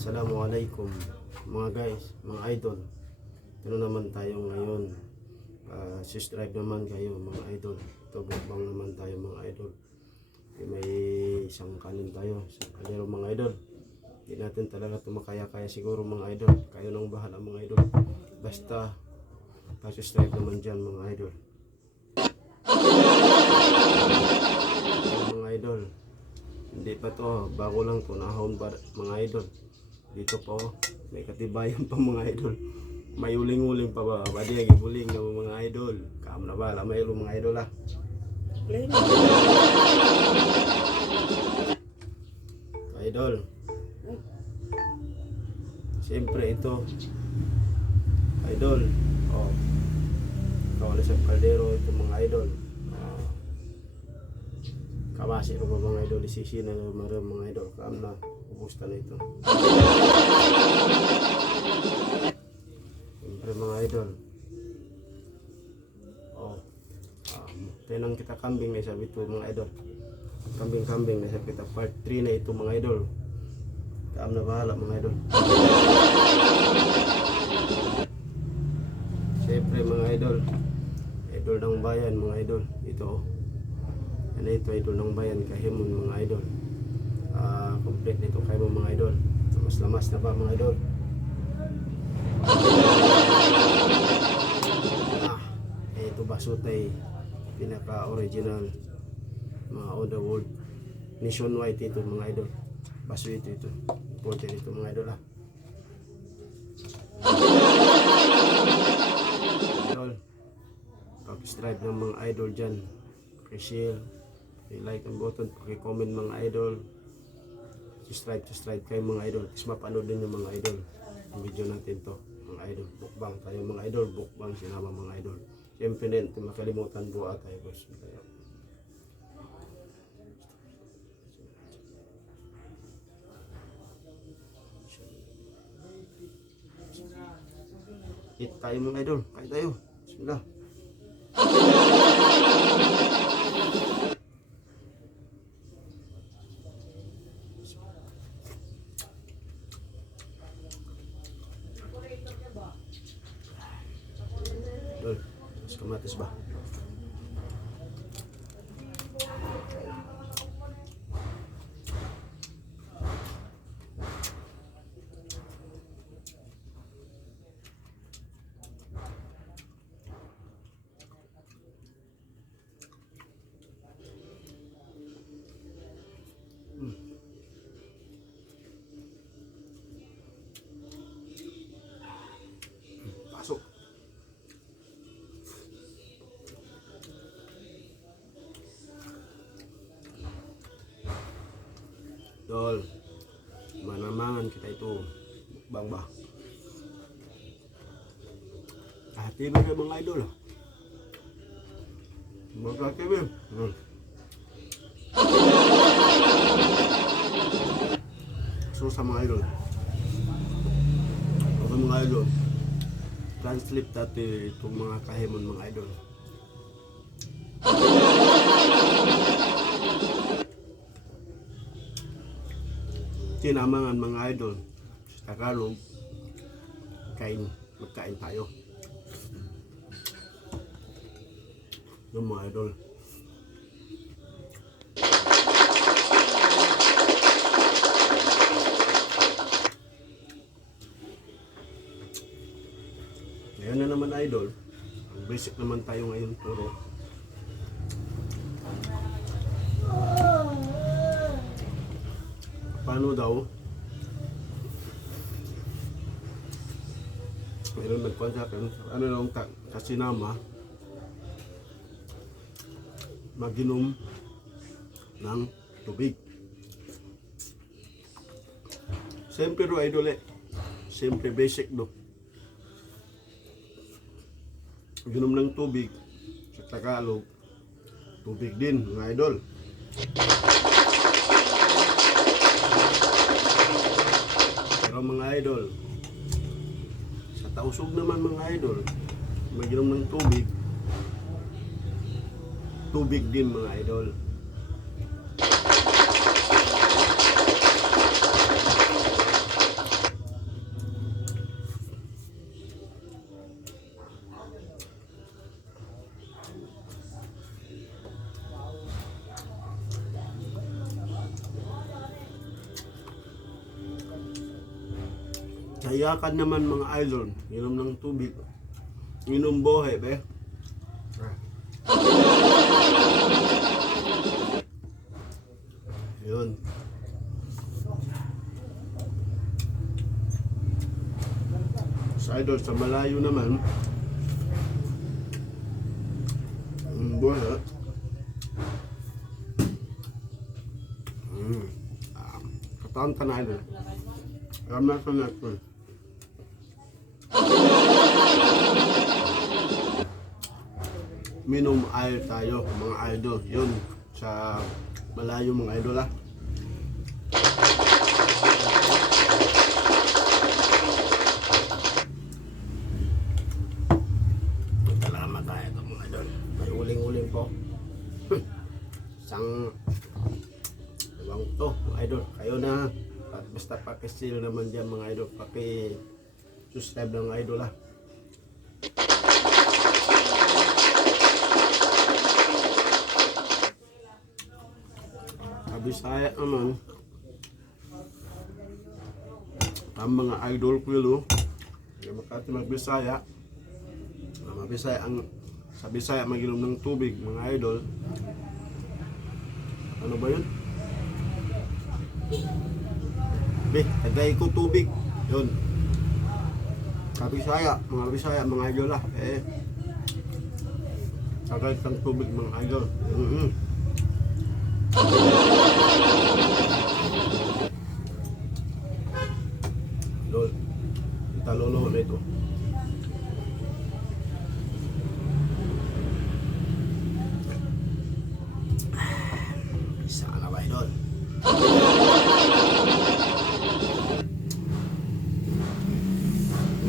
Assalamualaikum mga guys, mga idol. Ito naman tayo ngayon. Subscribe naman kayo mga idol. Ito bukbang naman tayo mga idol. May isang kanin tayo, isang kalero mga idol. Hindi natin talaga ito makaya-kaya siguro mga idol. Kayo nang bahala mga idol. Basta subscribe naman dyan mga idol. Mga idol, hindi pa to, bago lang to, nahon ba mga idol. Dito po, may katibayan pa mga idol. May uling-uling pa ba? Badi agi uling ng mga idol. Kaam na bala, may mga idol ah. Idol. Siyempre ito. Idol. Oh. Kawala sa kaldero ito mga idol. Kawasi ro mga idol, isisi na mga idol. Kaam na. Kumusta na ito? Siyempre mga idol. Oh. Tenang kita kambing na sabi ito mga idol. Kambing-kambing na sabi kita part 3 na ito mga idol. Kaam na bahala mga idol. Siyempre mga idol. Idol ng bayan mga idol. Ito oh. Ano ito idol ng bayan kahimon mga idol. Complete nito kayo mga idol. Lamas-lamas na ba mga idol? Ito basutay pinaka-original mga on the world. Nationwide ito mga idol. Baso ito. Important ito mga idol ah. Idol. Pag-subscribe ng mga idol dyan. Share, like ang button, paki-comment mga idol. Subscribe kayo mga idol. Tapos mapanood din yung mga idol. Ang video natin to, mga idol. Bukbang tayo mga idol. Bukbang sinama mga idol. Siyempre din, makalimutan buha tayo boss. Eat tayo mga idol. Kain tayo. Bismillah. Dol, mas kamatis ba? Pasok. Dol, manamangan kita itu bang bah. Hati ba kayo mga idol? Magkaki ba? So sa mga idol. Sa mga idol. Translate dati itong mga kahimon mga idol. Tinamangan mga idol sa Tagalog, magkain tayo yung mga idol. Ngayon na naman idol, ang basic naman tayo ngayon turo. Paano daw? Mayroon nagkuhan sa akin, ano lang kasinama, maginom ng tubig. Siyempre do idol siyempre basic do. Ginom ng tubig, sa Tagalog, tubig din mga idol. Pero mga idol, sa tausog naman mga idol, maginom ng tubig, tubig din mga idol. Sayakan naman mga idol. Inom ng tubig. Inom bohe, be. Yun. Sa idol, sa malayo naman, bohe. Kataan ka na idol. Alam na sa natin. Minom air tayo mga idol. Yun sa malayo mga idol ah. Salamat tayo ito mga idol. May uling-uling po. Isang ibang to mga idol. Kayo na basta pakisilo naman dyan mga idol. Paki-subscribe lang mga idol ah. Bisaya naman ang mga idol ko yun makati magbisaya mabisaya ang sa Bisaya maginom ng tubig mga idol. Ano ba yun? Tagay ko tubig yun sa Bisaya mga idol lah tagay kang tubig mga idol. Lol, italolo na ito. Isa na ba idol?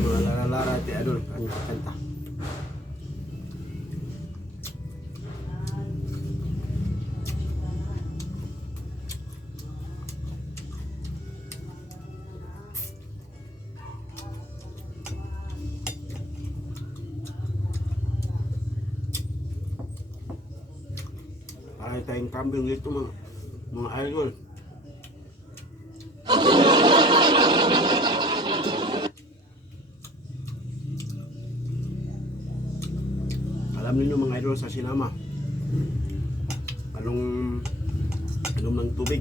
Mga lara-lara ito idol, kanta. Ay tayong kambing dito mga idol. Alam niyo mga idol sa sinama anong inom ng tubig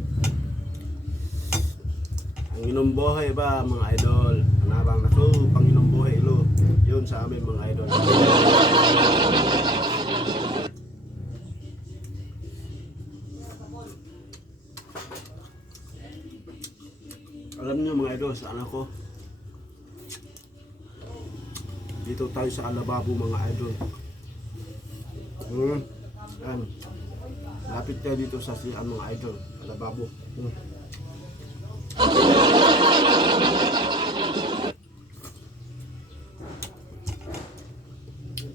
ang inom buhay ba mga idol anabang nato pang inom buhay ilo yun sa amin mga idol. Alam niyo mga idol, saan ako? Dito tayo sa Alababo mga idol. Yan. Lapit tayo dito sa mga idol, Alababo.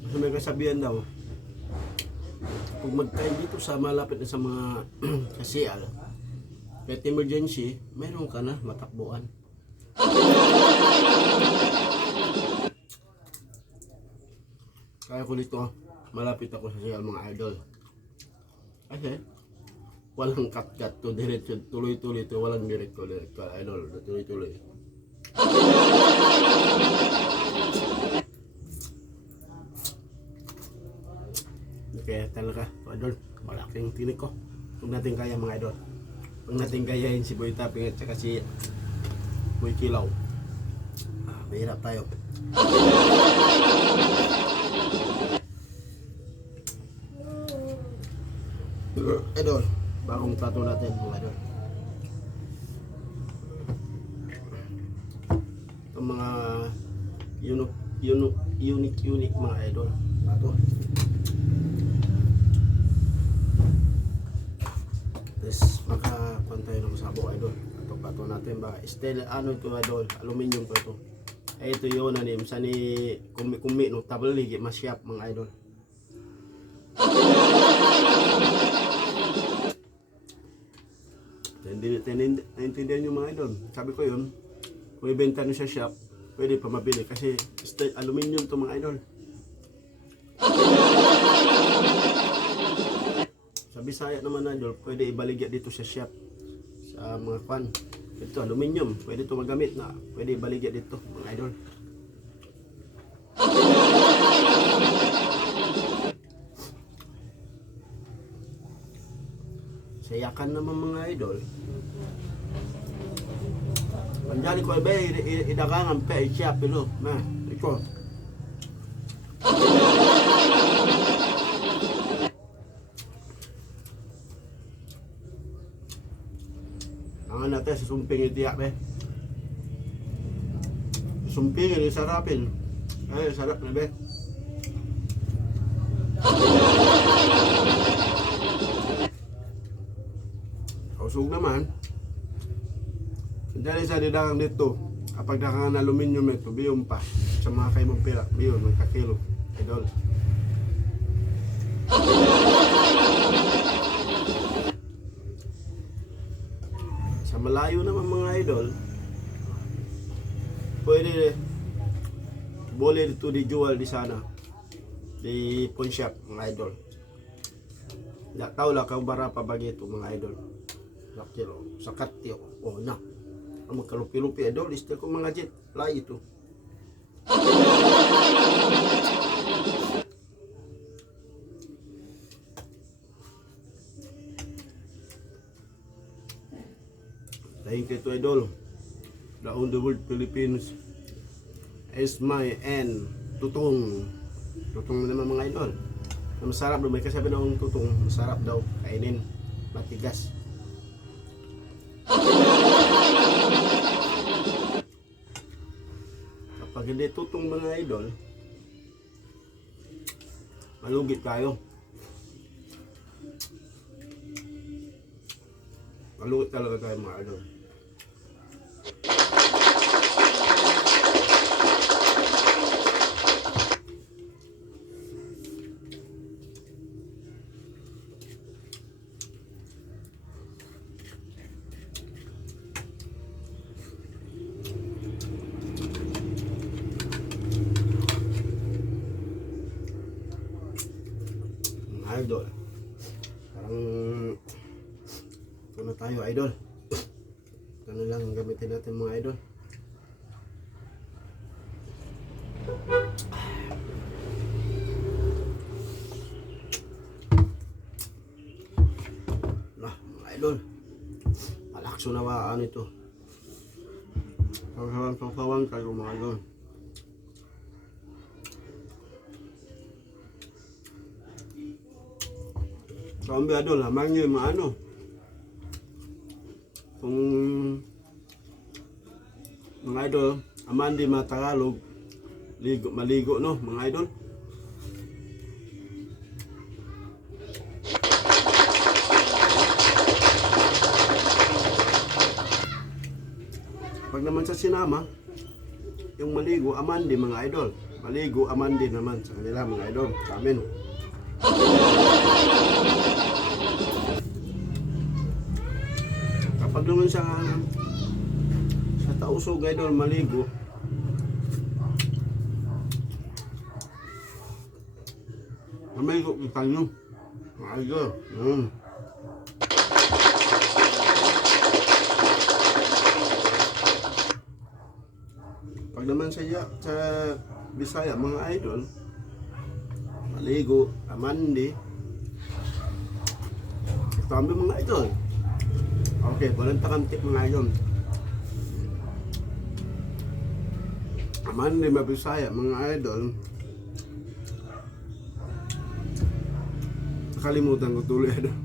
Kasi may kasabihan daw, kung magkain dito sa malapit na sa mga kasial, kahit emergency, mayroon ka na matakbuhan. Kaya ko dito, malapit ako sa siya mga idol. Kasi, walang cut-cut to, diretso, tuloy-tuloy to, walang diretso idol, tuloy-tuloy. Kaya talaga, idol, malaking tinik ko. Huwag natin kaya mga idol. Huwag natin gayahin si Boy Taping at saka si Boy Kilaw. Mahirap tayo. Idol, bagong plato natin mga idol. Itong mga unique mga idol. Plato. Tapos makakuha tayo ng sabo idol. Ito plato natin ba? Ano ito idol? Aluminium pa ito. Ito yun anim. Sa ni kumi no tabligi masyap mga idol. Naintindihan nyo mga idol. Sabi ko yun, kung ibenta nyo sa shop, pwede pa mabili kasi aluminium to mga idol. Sa Bisaya naman idol, pwede ibaligya dito sa shop sa mga kwan. Ito, aluminium. Pwede ito magamit na. Pwede baligyan dito, mga idol. Sayakan naman mga idol. Panjali ko ibe, idagangan pa siya pilo. Na, ito. Ang natin sa sumping itiyak be. Sumping ini sarapin. Ay, sarap na be. Usog naman. Dahil sa didagang dito, kapag dakangan aluminium ito, biyong pa. Sa mga kayo mong pila, biyong, magkakilo. Idol. Sa malayo naman mga idol, pwede bole dito di Jewel di sana. Di pawn shop mga idol. Tao lang kang bara pa bagito mga idol. Lakiro, sakat tiyo. Oh na. Ang magkalupi-lupi idol, istil ko mga jet. Lai ito. Thank you to idol. Daon the world Philippines is my and tutong. Tutong naman mga idol. Masarap daw, may kasabi daw ang tutong. Masarap daw, kainin. Matigas. Kapag hindi tutong mga idol, malugit tayo. Malugit talaga tayo mga idol. Idol, parang ito na tayo idol. Ito na lang ang gamitin natin mga idol. Nah mga idol, malakso na waan ito. Pagkawan kayo mga idol. Kambi idol, hamang nyo yung mga ano. Kung mga idol, aman di matagalog, maligo no mga idol. Pag naman sa sinama, yung maligo, aman di mga idol. Maligo, aman di naman sa kanila mga idol. Sa amin. Kapag naman sa tausog idol maligo, maligo kita nyo mga idol. Pag naman sa Bisaya mga idol, maligo, amandi. Sabi mga idol. Okay, walang takantik mga idol. Amandi mabisaya mga idol. Nakalimutan ko tuloy idol.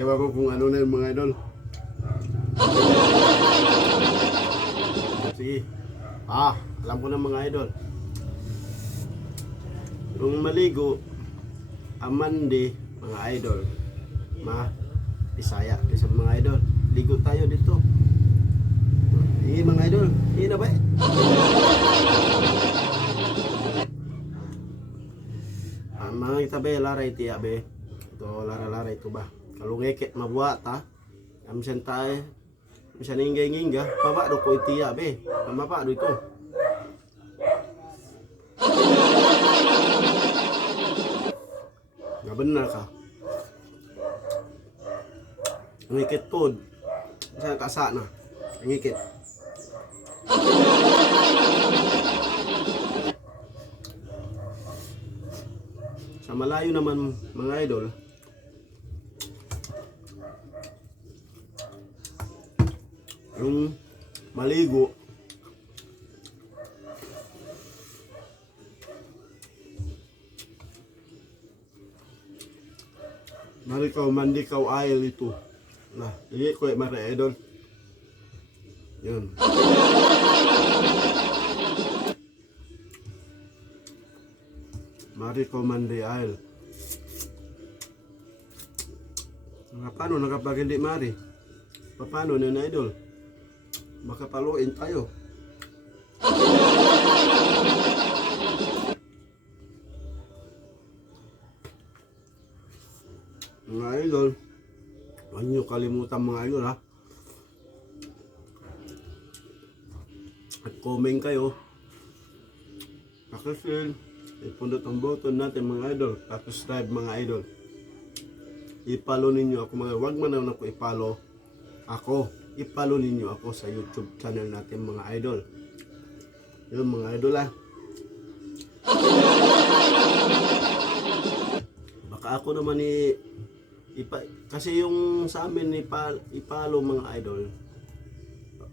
Ewan ko kung ano na yung mga idol. Sige. Alam ko na mga idol. Yung maligo, amandi, mga idol, Bisaya, isa mga idol. Ligo tayo dito. Mga idol, na ba? Mga itabe, laray tiya be. Ito, lara-lara ito ba? Kalungekit, mabuhat ha. Amsan tayo. Amsan ingay-ingga. Paba do ko itiya be. Pamapa do ito. Nga benar ka. Ngikit pod. Sa kasa na. Ngikit. Sa malayo naman mga idol, yung maligo, marikaw mandikaw ayel ito. Nah, hindi ko mga idol. Yun. Marikaw mandi ayel. Paano nakapag hindi mari? Paano na idol? Makapaluin tayo. Mga idol, huwag niyo kalimutan mga idol ha. At comment kayo. Pakishare. Ipundot ang button natin mga idol. Subscribe mga idol. I-follow ninyo ako mga, wag man naman ako i-follow ako. I-follow ninyo ako sa YouTube channel natin mga idol. Yun mga idol ha. Baka ako naman kasi yung sa amin i-follow mga idol.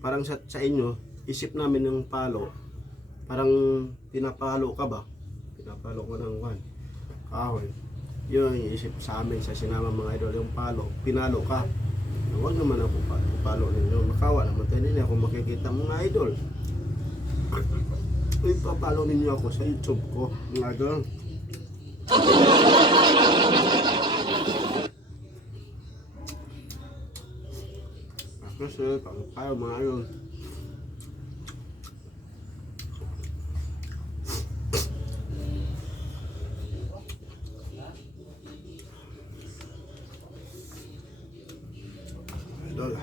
Parang sa inyo, isip namin ng follow. Parang pinapalo ka ba? Pinapalo ko ng kahoy. Yun yung isip sa amin sa sinama mga idol, yung palo, pinalo ka. Huwag naman ako palo ninyo, makawa naman tayo nila kung makikita mga idol. Ipapalo ninyo ako sa YouTube ko mga idol. Kasi pagkayo mga idol. Idol.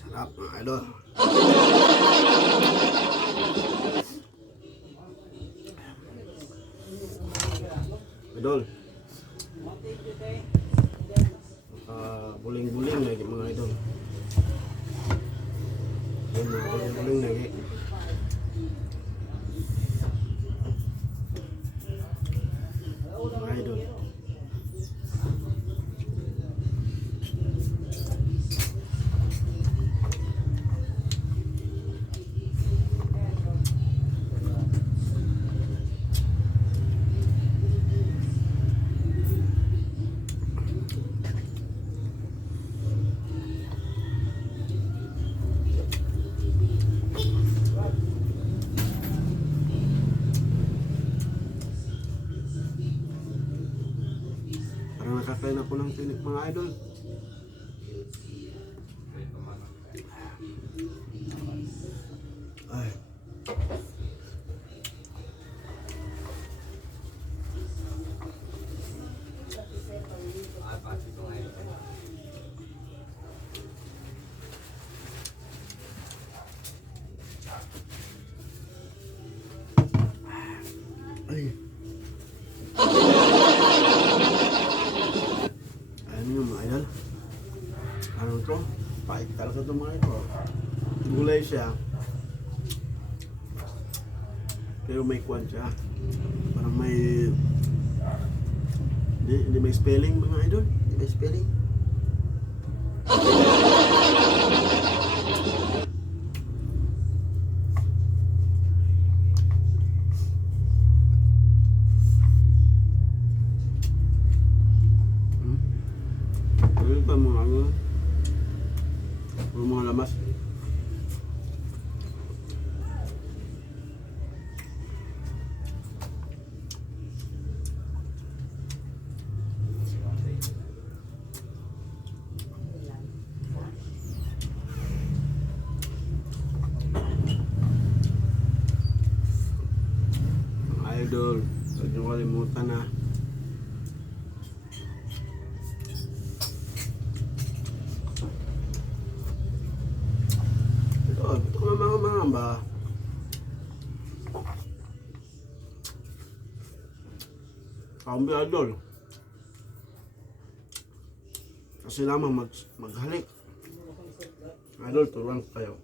Sarap mga idol. Idol. Buling-buling lagi mga idol. Buling-buling lagi. Mga idol. Nakakain ako ng tinik mga idol. Ay. Ay. Mga idol, ano to? Pahit talaga ito mga ito. Gulay siya, pero may kwan siya. Parang may hindi may spelling mga idol. Hindi may spelling. Mga lamas. idol. Huwag niyo kalimutan na. Ito mga ba? Kambi idol. Kasi lamang maghalik. Idol, turuan ko kayo.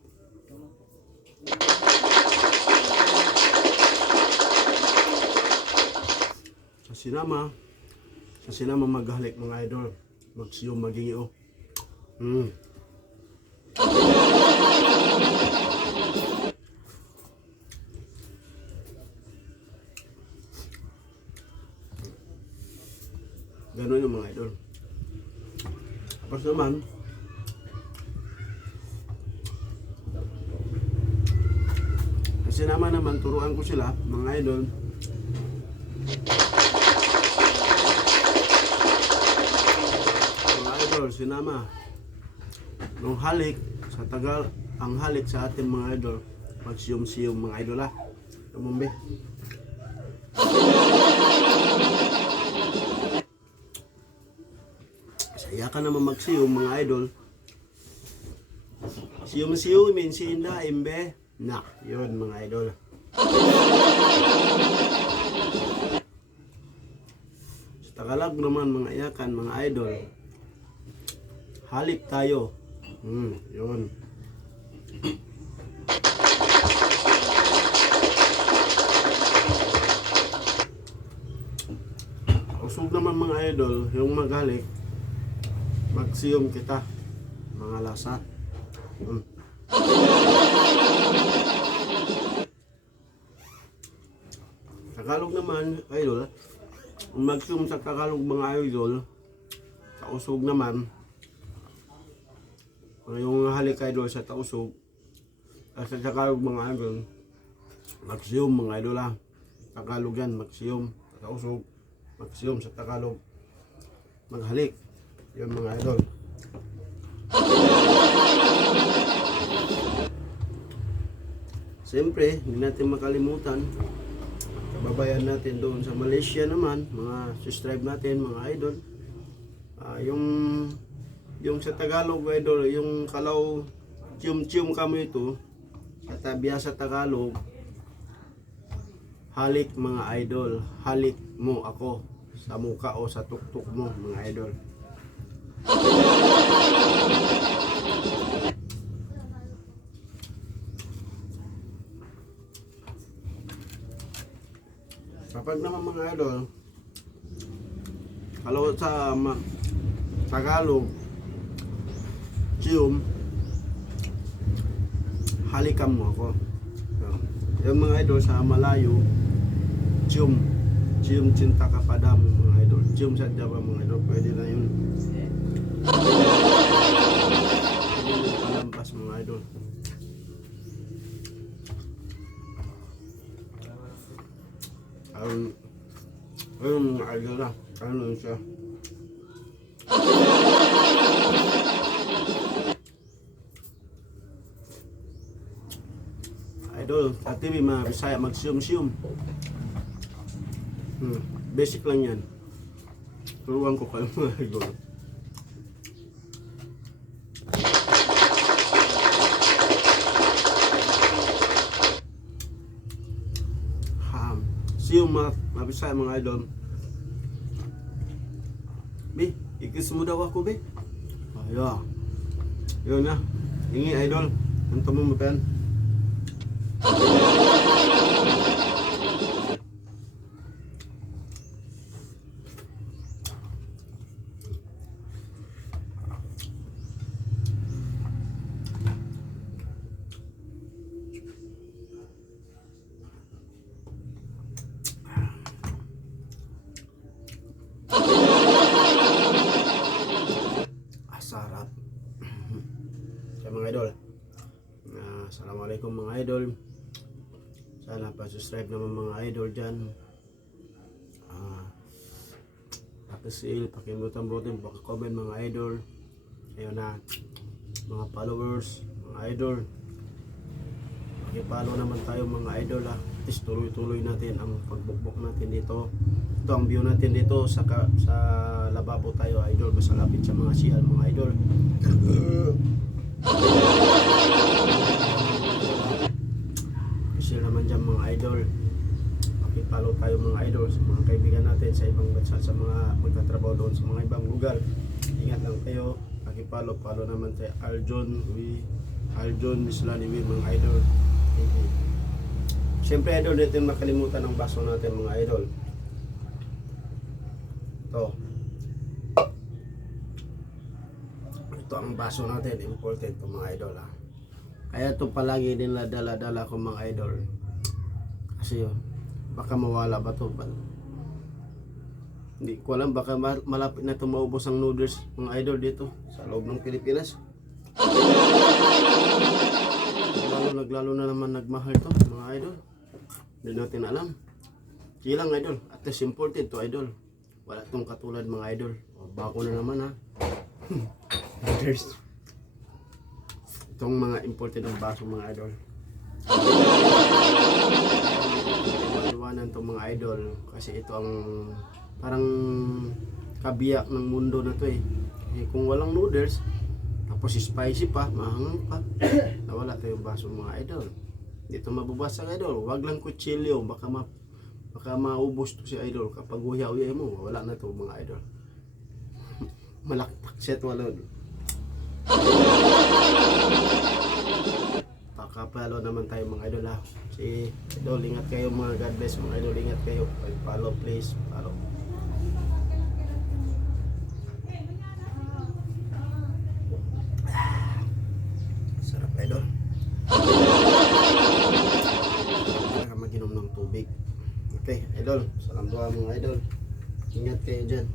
Sa sinama maghalik mga idol. Magsiyong magiyo. Ganun yung mga idol. Tapos naman, sinama naman, turuan ko sila, mga idol. Mga idol, sinama. Nung halik, sa Tagal, ang halik sa ating mga idol, magsiyom-siyom mga idol ha. Tumumbi. Saya ka naman magsiyom mga idol. Siyom-siyom, minsinda, imbe. Na, yun mga idol. Sa Tagalog naman mga iyakan, mga idol. Halik tayo. Yun. Usog naman mga idol, yung maghalik, magsiyom kita, mga lasa. Tagalog naman, idol, kung magsiyom sa Tagalog mga idol, sa usog naman, yung halik idol sa tausog, sa Tagalog mga idol, magsiyom mga idol ha. Tagalog yan, magsiyom sa tausog, magsiyom sa Tagalog, maghalik. Yun mga idol. Siyempre, hindi natin makalimutan, kababayan natin doon sa Malaysia naman, mga subscribe natin mga idol. Yung sa Tagalog idol, yung kalaw chum-chum kami ito, katabya sa Tagalog, halik mga idol, halik mo ako sa mukha o sa tuktok mo mga idol. Kapag naman mga idol, kalaw sa Tagalog, chum, halikan mo ako. Yung mga idol sa Malayo, chum cinta ka padamu mga idol. Chum sa Java mga idol, pwede na yun. Palampas mga idol. Ayun mga idol na, ano siya. Idol, at TV mga Bisaya magsiyom-siyom. Basic lang yan. Turuan ko kayo mga idol. Siyom mga Bisaya mga idol. Be, ikis mo daw ako be. Ayo. Yun na. Ingi idol. Anto mo mapen. Sarap. Kaya mga idol, assalamualaikum mga idol. Sana pa-subscribe naman mga idol dyan. Pakisil, pakimutan-butin, pakicomment mga idol. Ayun na, mga followers, mga idol. Pakipalo naman tayo mga idol ha. At least tuloy-tuloy natin ang pagbukbok natin dito. Ito ang view natin dito sa lababo tayo idol. Basta lapit sa mga CR mga idol. Kasi naman dyan mga idol. Pakipalo tayo mga idol sa mga kaibigan natin sa ibang bansa, sa mga magtatrabaho doon sa mga ibang lugar. Ingat lang kayo. Pakipalo naman tayo. Aljon Mislani mga idol. Okay. Siyempre idol, dito yung makalimutan ng baso natin mga idol. Ito ang baso natin, important to mga idol ha. Kaya ito palagi din dala-dala ko mga idol. Kasi baka mawala ba ito? Hindi ko alam, baka malapit na ito maubos ang noodles mga idol dito sa loob ng Pilipinas. Naglalo na naman nagmahal to mga idol. Hindi natin alam. Kilang idol, at least important to idol. Wala tong katulad mga idol. O, bako na naman ha. Brothers. Itong mga imported ng baso mga idol. Iwanan itong mga idol kasi ito ang parang kabiyak ng mundo na to eh. Kasi kung walang noodles, tapos spicy pa, mahangang pa, nawala tayong baso mga idol. Dito mababasa idol, wag lang kutsilyo, baka maubos to si idol. Kapag uya-uya mo, wala na to mga idol. Malaktak set walon. Pakapalo naman tayo mga idol ha. Si idol, ingat kayo mga, God bless mga idol, ingat kayo. Follow please, follow. Sarap idol. Maginom ng tubig. Okay idol, salam doa mga idol. Ingat kayo dyan.